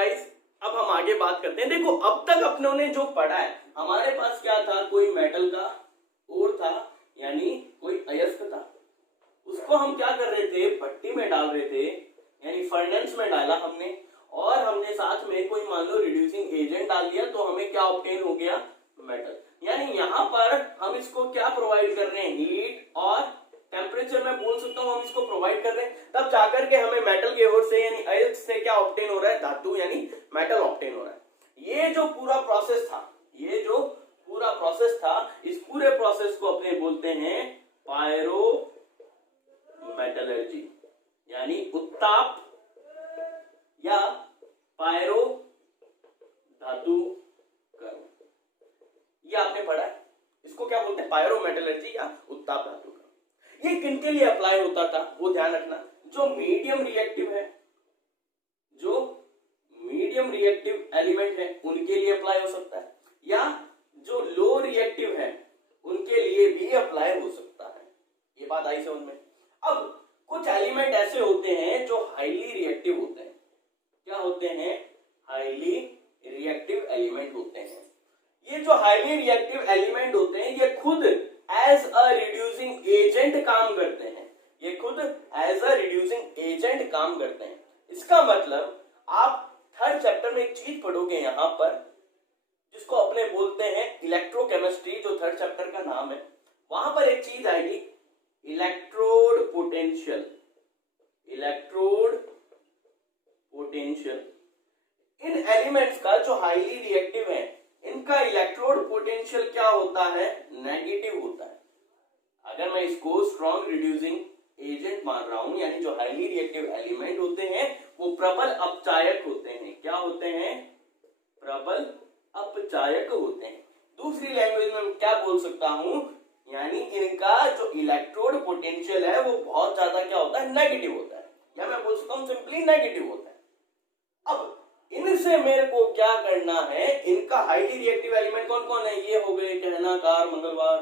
Guys, अब हम आगे बात करते हैं। देखो अब तक अपनों ने जो पढ़ा है, हमारे पास क्या था, कोई मेटल का ओर था यानी कोई अयस्क था, उसको हम क्या कर रहे थे, भट्टी में डाल रहे थे यानी फर्नेस में डाला हमने, और हमने साथ में कोई मान लो रिड्यूसिंग एजेंट डाल दिया, तो हमें क्या ऑब्टेन हो गया, मेटल। यानी यहाँ पर हम इसको क्या प्रोवाइड कर रहे हैं, हीट और टेम्परेचर में बोल सकता हूँ हम इसको प्रोवाइड कर रहे हैं, तब जाकर के हमें मेटल की ओर से यानी अयस्क से क्या ऑब्टेन हो रहा है, धातु यानी मेटल ऑब्टेन हो रहा है। ये जो पूरा प्रोसेस था, ये जो पूरा प्रोसेस था, इस पूरे प्रोसेस को अपने बोलते हैं पायरो मेटलर्जी यानी उत्ताप या पायरो धातुकर्म। ये आपने पढ़ा है, इसको क्या बोलते हैं, पायरो मेटलर्जी या उत्ताप धातुकर्म। ये किनके लिए अप्लाई होता था वो ध्यान रखना, जो मीडियम रिएक्टिव है, जो मीडियम रिएक्टिव एलिमेंट है उनके लिए अप्लाई हो सकता है, या जो लो रिएक्टिव है उनके लिए भी अप्लाई हो सकता है। ये बात आई समझ में। अब कुछ एलिमेंट ऐसे होते हैं जो हाईली रिएक्टिव होते हैं। क्या होते हैं, हाईली रिएक्टिव एलिमेंट होते हैं। ये जो हाईली रिएक्टिव एलिमेंट होते हैं ये खुद एज अ रिड्यूसिंग एजेंट काम करते हैं, ये खुद एज अ रिड्यूसिंग एजेंट काम करते हैं। इसका मतलब आप थर्ड चैप्टर में एक चीज पढ़ोगे यहां पर, जिसको अपने बोलते हैं इलेक्ट्रोकेमिस्ट्री, जो थर्ड चैप्टर का नाम है, वहां पर एक चीज आएगी electrode potential. Electrode potential in elements का जो हाईली रिएक्टिव है, इनका इलेक्ट्रोड पोटेंशियल क्या होता है, नेगेटिव होता है। अगर मैं इसको स्ट्रॉन्ग रिड्यूसिंग एजेंट मान रहा हूं, यानी जो हाईली रिएक्टिव एलिमेंट होते हैं वो प्रबल अपचायक होते हैं। क्या होते हैं, प्रबल अपचायक होते हैं। दूसरी लैंग्वेज में क्या बोल सकता हूं, यानी इनका जो इलेक्ट्रोड पोटेंशियल है वो बहुत ज्यादा क्या होता है, नेगेटिव होता है, या मैं बोल सकता हूं सिंपली नेगेटिव होता है। अब इनसे मेरे को क्या करना है, इनका हाईली रिएक्टिव एलिमेंट कौन कौन है, ये हो गए कहनाकार, मंगलवार,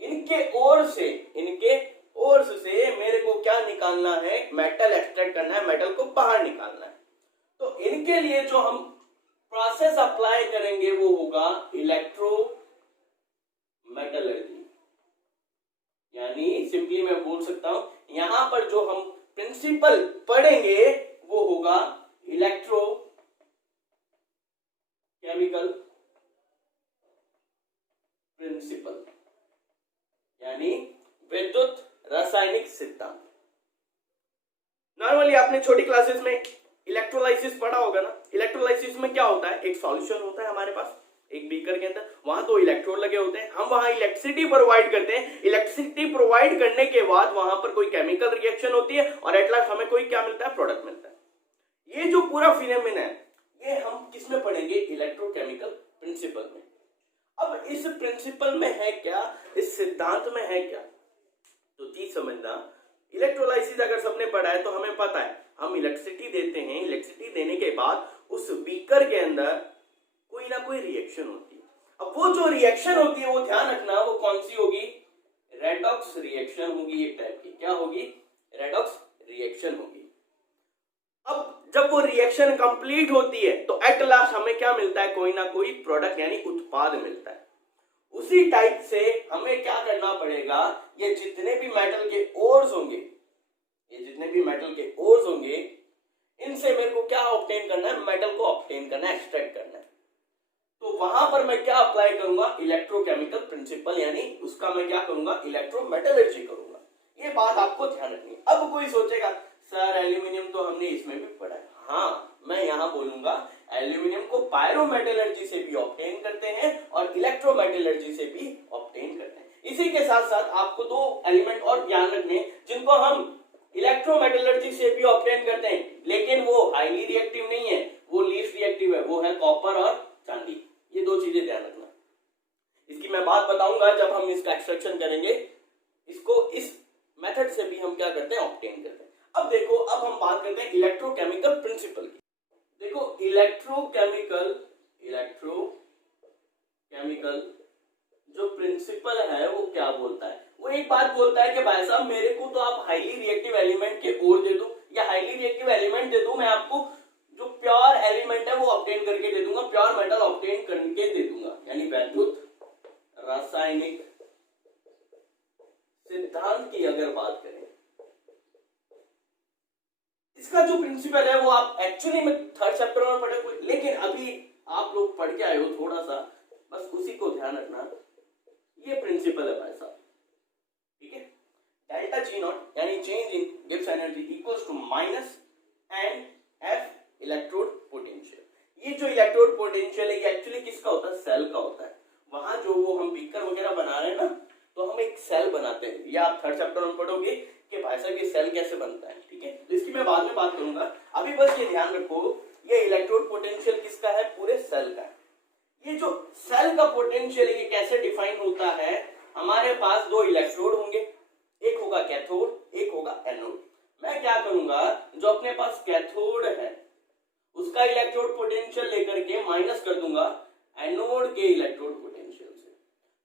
इनके ओर से मेरे को क्या निकालना है, मेटल एक्सट्रैक्ट करना है, मेटल को बाहर निकालना है। तो इनके लिए जो हम प्रोसेस अप्लाई करेंगे वो होगा इलेक्ट्रो मेटलर्जी। यानी सिंपली मैं बोल सकता हूं यहां पर जो हम प्रिंसिपल पढ़ेंगे वो होगा इलेक्ट्रो केमिकल प्रिंसिपल, यानी विद्युत रासायनिक सिद्धांत। नॉर्मली आपने छोटी क्लासेस में इलेक्ट्रोलाइसिस पढ़ा होगा ना। इलेक्ट्रोलाइसिस में क्या होता है, एक सॉल्यूशन होता है हमारे पास एक बीकर के अंदर, वहां तो इलेक्ट्रोड लगे होते हैं, हम वहां इलेक्ट्रिसिटी प्रोवाइड करते हैं। इलेक्ट्रिसिटी प्रोवाइड करने के बाद वहां पर कोई केमिकल रिएक्शन होती है और एट लास्ट हमें कोई क्या मिलता है, प्रोडक्ट मिलता है। ये जो पूरा फिनोमेना है ये हम किसमें पढ़ेंगे, इलेक्ट्रोकेमिकल प्रिंसिपल में। अब इस प्रिंसिपल में है क्या, इस सिद्धांत में है क्या, तो चीज समझना। इलेक्ट्रोलाइसिस अगर सबने पढ़ा है तो हमें पता है हम इलेक्ट्रिसिटी देते हैं, इलेक्ट्रिसिटी देने के बाद उस बीकर के अंदर कोई ना कोई रिएक्शन होती है। अब वो जो रिएक्शन होती है वो ध्यान रखना, वो कौन सी होगी, रेडॉक्स रिएक्शन होगी एक टाइप की। क्या होगी, रेडॉक्स रिएक्शन होगी। अब जब वो रिएक्शन कंप्लीट होती है तो एट लास्ट हमें क्या मिलता है, कोई ना कोई प्रोडक्ट यानी उत्पाद मिलता है। उसी टाइप से हमें क्या करना पड़ेगा, ये जितने भी मेटल के ओर्स होंगे, ये जितने भी मेटल के ओर्स होंगे, इनसे मेरे को क्या ऑब्टेन करना है, मेटल को ऑब्टेन करना है, एक्सट्रैक्ट करना है। तो वहां पर मैं क्या अप्लाई करूंगा, इलेक्ट्रोकेमिकल प्रिंसिपल, यानी उसका मैं क्या करूंगा, इलेक्ट्रोमेटलर्जी करूंगा। ये बात आपको ध्यान रखनी है। अब कोई सोचेगा सर एल्यूमिनियम तो हमने इसमें भी पढ़ा है। हाँ, मैं यहां बोलूंगा एल्यूमिनियम को पायरोमेटलर्जी से भी ऑब्टेन करते हैं और इलेक्ट्रोमेटलर्जी से भी ऑब्टेन करते हैं। इसी के साथ साथ आपको दो एलिमेंट और ध्यान रखने, जिनको हम इलेक्ट्रोमेटलर्जी से भी ऑब्टेन करते हैं लेकिन वो हाईली रिएक्टिव नहीं है, वो लीस्ट रिएक्टिव है, वो है कॉपर और चांदी। ये दो चीजें ध्यान रखना। इसकी मैं बात बताऊंगा जब हम इसका एक्सट्रैक्शन करेंगे। इसको इस मेथड से भी हम क्या करते हैं, ऑब्टेन करते हैं। अब देखो, अब हम बात करते हैं इलेक्ट्रोकेमिकल प्रिंसिपल की। देखो इलेक्ट्रोकेमिकल जो प्रिंसिपल है वो क्या बोलता है, वो एक बात बोलता है कि भाई साहब मेरे को तो आप हाईली रिएक्टिव एलिमेंट के ओर दे दो, या हाईली रिएक्टिव एलिमेंट दे दूं, मैं आपको जो प्योर एलिमेंट है वो ऑब्टेन करके दे दूंगा, प्योर मेटल ऑब्टेन करके दे दूंगा। यानी वैद्युत रासायनिक सिद्धांत की अगर बात करें, इसका जो प्रिंसिपल है वो आप एक्चुअली में थर्ड चैप्टर में पढ़े, लेकिन अभी आप लोग पढ़ के आए हो थोड़ा सा, बस उसी को ध्यान रखना। ये प्रिंसिपल है भाई साहब, ठीक है। डेल्टा जी नॉट यानी change in Gibbs energy equals to minus N F electrode potential. ये जो इलेक्ट्रोड पोटेंशियल है ये एक्चुअली किसका होता है? सेल का होता है। वहां जो वो हम बीकर वगैरह बना रहे हैं ना, तो हम एक सेल बनाते हैं, या आप थर्ड चैप्टर में पढ़ोगे कि भाई साहब ये सेल कैसे बनता है, ठीक है। तो इसकी मैं बाद में बात करूंगा, अभी बस ये ध्यान रखो ये इलेक्ट्रोड पोटेंशियल किसका है? पूरे सेल का है। ये जो सेल का पोटेंशियल ये कैसे डिफाइन होता है? हमारे पास दो इलेक्ट्रोड होंगे, एक होगा कैथोड, एक होगा एनोड। मैं क्या करूंगा, जो अपने पास कैथोड है उसका इलेक्ट्रोड पोटेंशियल लेकर के माइनस कर दूंगा एनोड के इलेक्ट्रोड पोटेंशियल से,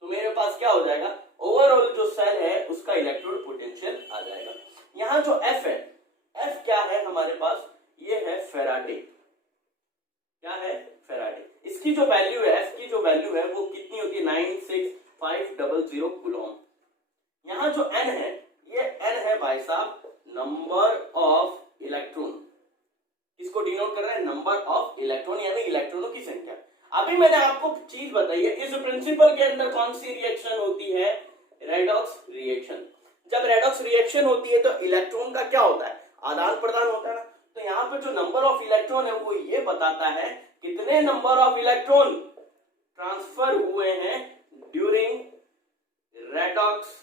तो मेरे पास क्या हो जाएगा? ओवरऑल जो सेल है उसका इलेक्ट्रोड पोटेंशियल आ जाएगा। यहाँ जो एफ है, एफ क्या है हमारे पास? ये है फेराडे। क्या है? फेराडे। इसकी जो वैल्यू है, एफ की जो वैल्यू है वो कितनी होती है? 96500 कूलॉम। यहाँ जो एन है, ये एन है भाई साहब नंबर ऑफ इलेक्ट्रॉन। इसको डिनोट कर रहा है नंबर ऑफ इलेक्ट्रॉन, यानी इलेक्ट्रॉनों की संख्या। अभी मैंने आपको चीज बताई है, इस प्रिंसिपल के अंदर कौन सी रिएक्शन होती है? Redox reaction. जब रेडॉक्स रिएक्शन होती है तो इलेक्ट्रॉन का क्या होता है? आदान प्रदान होता है ना। तो यहाँ पे जो नंबर ऑफ इलेक्ट्रॉन है वो ये बताता है कितने नंबर ऑफ इलेक्ट्रॉन ट्रांसफर हुए हैं ड्यूरिंग रेडॉक्स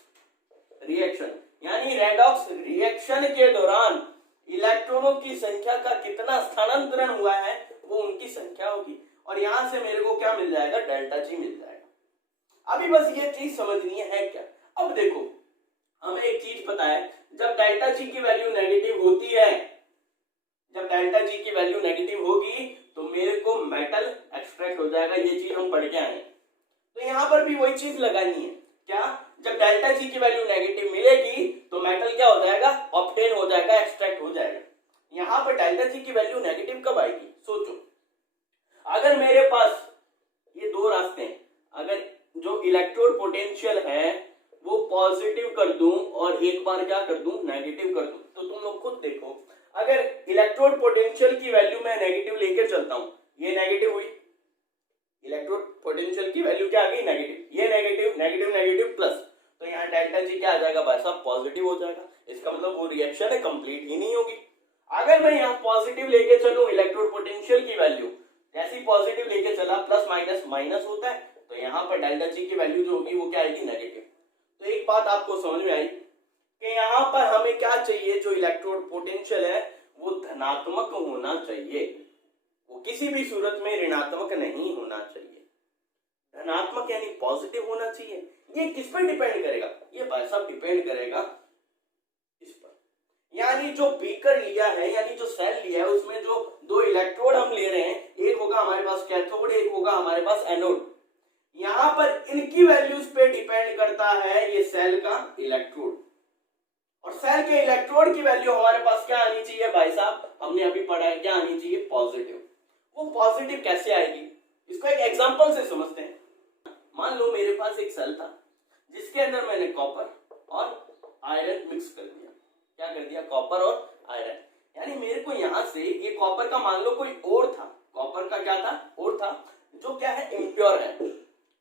रिएक्शन। यानी रेडॉक्स रिएक्शन के दौरान इलेक्ट्रॉनों की संख्या का कितना स्थानांतरण हुआ है वो उनकी संख्या होगी, और यहां से मेरे को क्या मिल जाएगा? डेल्टा जी मिल जाएगा। अभी बस ये चीज समझनी है क्या। अब देखो हमें एक चीज पता है, जब डेल्टा जी की वैल्यू नेगेटिव होती है, जब डेल्टा जी की वैल्यू नेगेटिव होगी तो मेरे को मेटल एक्सट्रैक्ट हो जाएगा। ये चीज हम पढ़ के आए। तो यहां पर भी वही चीज लगानी है क्या? जब डेल्टा जी की वैल्यू नेगेटिव मिलेगी तो मेटल क्या हो जाएगा? ऑब्टेन हो जाएगा, एक्सट्रैक्ट हो जाएगा। यहां पर डेल्टा जी की वैल्यू नेगेटिव कब आएगी? सोचो, अगर मेरे पास ये दो रास्ते हैं, अगर जो इलेक्ट्रोड पोटेंशियल है वो पॉजिटिव कर दूं और एक बार क्या कर दूं? नेगेटिव कर दूं, तो तुम लोग खुद देखो, अगर इलेक्ट्रोड पोटेंशियल की वैल्यू मैं नेगेटिव लेकर चलता हूं, ये नेगेटिव हुई, इलेक्ट्रोड पोटेंशियल की वैल्यू क्या आ गई? नेगेटिव। ये नेगेटिव नेगेटिव नेगेटिव प्लस, तो यहाँ डेल्टा जी क्या आ जाएगा भाई साहब? पॉजिटिव हो जाएगा। इसका मतलब वो रिएक्शन है कंप्लीट ही नहीं होगी। अगर मैं यहाँ पॉजिटिव लेके चलूं इलेक्ट्रोड पोटेंशियल की वैल्यू, जैसी पॉजिटिव लेके चला प्लस माइनस माइनस होता है, तो यहाँ पर डेल्टा जी की वैल्यू जो होगी वो क्या आएगी? नेगेटिव। तो एक बात आपको समझ में आई कि यहाँ पर हमें क्या चाहिए? जो इलेक्ट्रोड पोटेंशियल है वो धनात्मक होना चाहिए, वो किसी भी सूरत में ऋणात्मक नहीं होना चाहिए। धनात्मक यानी पॉजिटिव होना चाहिए। ये किस पर डिपेंड करेगा? ये भाई साहब डिपेंड करेगा इस पर, यानी जो बीकर लिया है, यानी जो सेल लिया है, उसमें जो दो इलेक्ट्रोड हम ले रहे हैं, एक होगा हमारे पास कैथोड, एक होगा हमारे पास एनोड। यहां पर इनकी वैल्यूज पे डिपेंड करता है ये सेल का इलेक्ट्रोड, और सेल के इलेक्ट्रोड की वैल्यू हमारे पास क्या आनी चाहिए भाई साहब? हमने अभी पढ़ा है क्या आनी चाहिए? पॉजिटिव। वो पॉजिटिव कैसे आएगी? इसको एक एग्जांपल से समझते हैं। मान लो मेरे पास एक सेल था जिसके अंदर मैंने कॉपर और आयरन मिक्स कर दिया। क्या कर दिया? कॉपर और आयरन। यानी मेरे को यहां से ये कॉपर का मान लो कोई और था, कॉपर का क्या था? और था, जो क्या है? इम्प्योर है।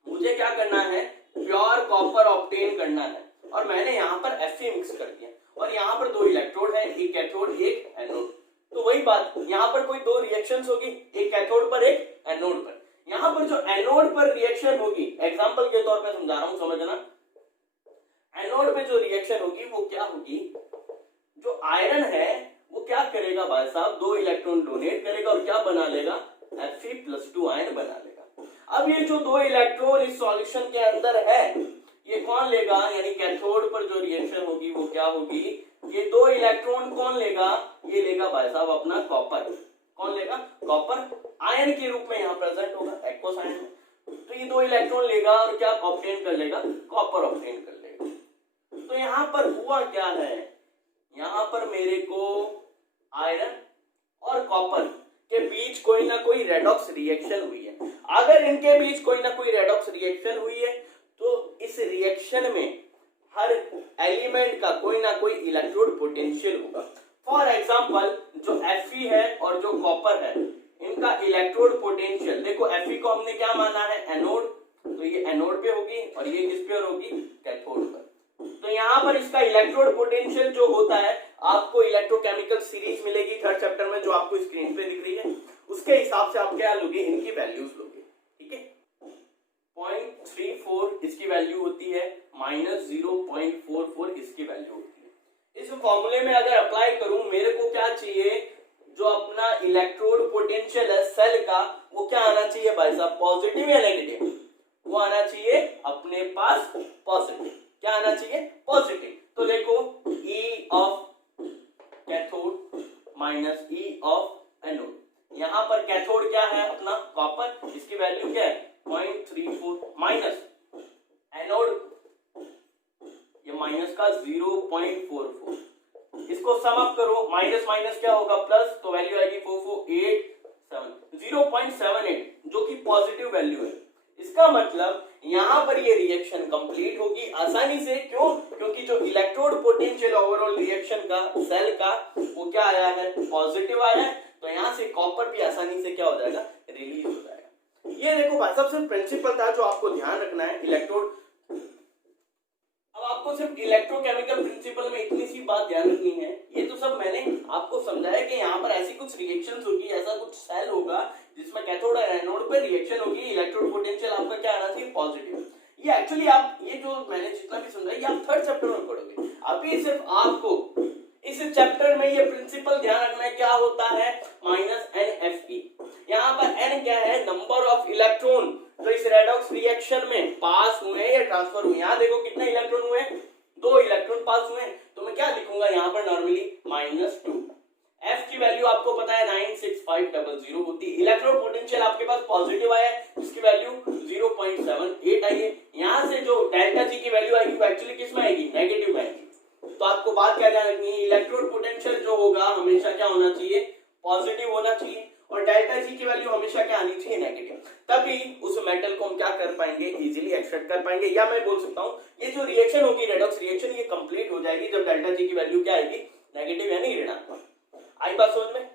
मुझे क्या करना है? प्योर कॉपर ऑब्टेन करना है, और मैंने यहाँ पर Fe मिक्स कर दिया, और यहाँ पर दो इलेक्ट्रोड है, एक कैथोड एक एनोड। तो वही बात, यहाँ पर कोई दो रिएक्शंस होगी, एक कैथोड पर एक एनोड पर। यहाँ पर जो एनोड पर रिएक्शन होगी, एग्जांपल के तौर पे समझा रहा हूं, समझना। एनोड पे जो रिएक्शन होगी वो क्या होगी? जो आयरन है वो क्या करेगा भाई साहब? दो इलेक्ट्रॉन डोनेट करेगा और क्या बना लेगा? Fe+2 आयन बना लेगा। अब ये जो दो इलेक्ट्रॉन इस सॉल्यूशन के अंदर है, ये कौन लेगा? यानी कैथोड पर जो रिएक्शन होगी वो क्या होगी? ये दो इलेक्ट्रॉन कौन लेगा? ये लेगा भाई साहब अपना कॉपर। कौन लेगा? कॉपर आयन के रूप में यहाँ प्रेजेंट होगा, एक्वस आयन। तो ये दो इलेक्ट्रॉन लेगा और क्या ऑब्टेन कर लेगा? कॉपर ऑब्टेन कर लेगा। तो यहाँ पर हुआ क्या है? यहाँ पर मेरे को आयरन और कॉपर के बीच कोई ना कोई रेडॉक्स रिएक्शन हुई है। अगर इनके बीच कोई ना कोई रेडॉक्स रिएक्शन हुई है तो इस रिएक्शन में हर एलिमेंट का कोई ना कोई इलेक्ट्रोड पोटेंशियल होगा। फॉर एग्जांपल जो Fe है और जो कॉपर है इनका इलेक्ट्रोड पोटेंशियल, देखो Fe को हमने क्या माना है, एनोड, तो ये एनोड पे होगी और ये किस पे होगी, कैथोड पर। तो यहाँ पर इसका इलेक्ट्रोड पोटेंशियल जो होता है आपको इलेक्ट्रोकेमिकल सीरीज मिलेगी थर्ड चैप्टर में जो आपको स्क्रीन पे दिख रही है, उसके हिसाब से आप क्या लोगे, इनकी वैल्यूज लोगे, ठीक है। 0.34 इसकी वैल्यू होती है, -0.44 इसकी वैल्यू होती है। इस फॉर्मूले में अगर अप्लाई करूं, मेरे को क्या चाहिए, जो अपना इलेक्ट्रोड पोटेंशियल है सेल का वो क्या आना चाहिए भाई साहब, पॉजिटिव या नेगेटिव, वो आना चाहिए अपने पास पॉजिटिव। क्या आना चाहिए, पॉजिटिव। तो देखो E of cathode minus E of anode, यहां पर कैथोड क्या है अपना कॉपर, इसकी वैल्यू क्या है 0.34 माइनस एनोड ये माइनस का 0.44, इसको सम अप करो, माइनस माइनस क्या होगा प्लस, तो वैल्यू आएगी 4487 0.78 जो कि पॉजिटिव वैल्यू है। इसका मतलब यहां पर ये रिएक्शन कंप्लीट होगी आसानी से, क्यों, क्योंकि जो इलेक्ट्रोड पोटेंशियल ओवरऑल रिएक्शन का सेल का वो क्या आया है, पॉजिटिव आया है, तो यहां से कॉपर भी आसानी से क्या हो जाएगा, रिलीज हो जाएगा। ये देखो भाई साहब सिर्फ प्रिंसिपल था जो आपको ध्यान रखना है इलेक्ट्रोड। अब आपको सिर्फ इलेक्ट्रोकेमिकल प्रिंसिपल में इतनी सी बात ध्यान रखनी है, ये तो सब मैंने आपको समझाया कि यहाँ पर ऐसी कुछ रिएक्शंस होगी, ऐसा कुछ सेल होगा जिसमें कैथोड और एनोड पे रिएक्शन होगी, इलेक्ट्रोड पोटेंशियल आपका क्या आना चाहिए, पॉजिटिव। ये एक्चुअली आप ये जो मैंने जितना भी समझाया ये आप थर्ड चैप्टर में पढ़ोगे। अभी सिर्फ आपको इस चैप्टर में ये प्रिंसिपल ध्यान रखना है, क्या होता है -NFe। यहाँ पर n क्या है, नंबर ऑफ इलेक्ट्रॉन जो इस रेडॉक्स रिएक्शन में पास हुए या ट्रांसफर हुए। यहाँ देखो कितने इलेक्ट्रॉन हुए, 2 इलेक्ट्रॉन पास हुए, तो मैं क्या लिखूंगा यहाँ पर नॉर्मली -2। F की वैल्यू आपको पता है 96500 होती है। इलेक्ट्रोड पोटेंशियल आपके पास पॉजिटिव आया है, इसकी वैल्यू 0.78 आई है। यहाँ से जो डेल्टा जी की वैल्यू आएगी वो एक्चुअली किस में आएगी, नेगेटिव में आएगी। तो आपको बात क्या ध्यान रखनी है, इलेक्ट्रोड पोटेंशियल जो होगा हमेशा क्या होना चाहिए, पॉजिटिव होना चाहिए, और डेल्टा जी की वैल्यू हमेशा क्या आनी चाहिए, नेगेटिव। तभी उस मेटल को हम क्या कर पाएंगे, इजीली एक्सट्रैक्ट कर पाएंगे। या मैं बोल सकता हूँ ये जो रिएक्शन होगी रेडॉक्स रिएक्शन, ये कंप्लीट हो जाएगी जब डेल्टा जी की वैल्यू क्या आएगी, नेगेटिव यानी ऋणात्मक। आई बात समझ में।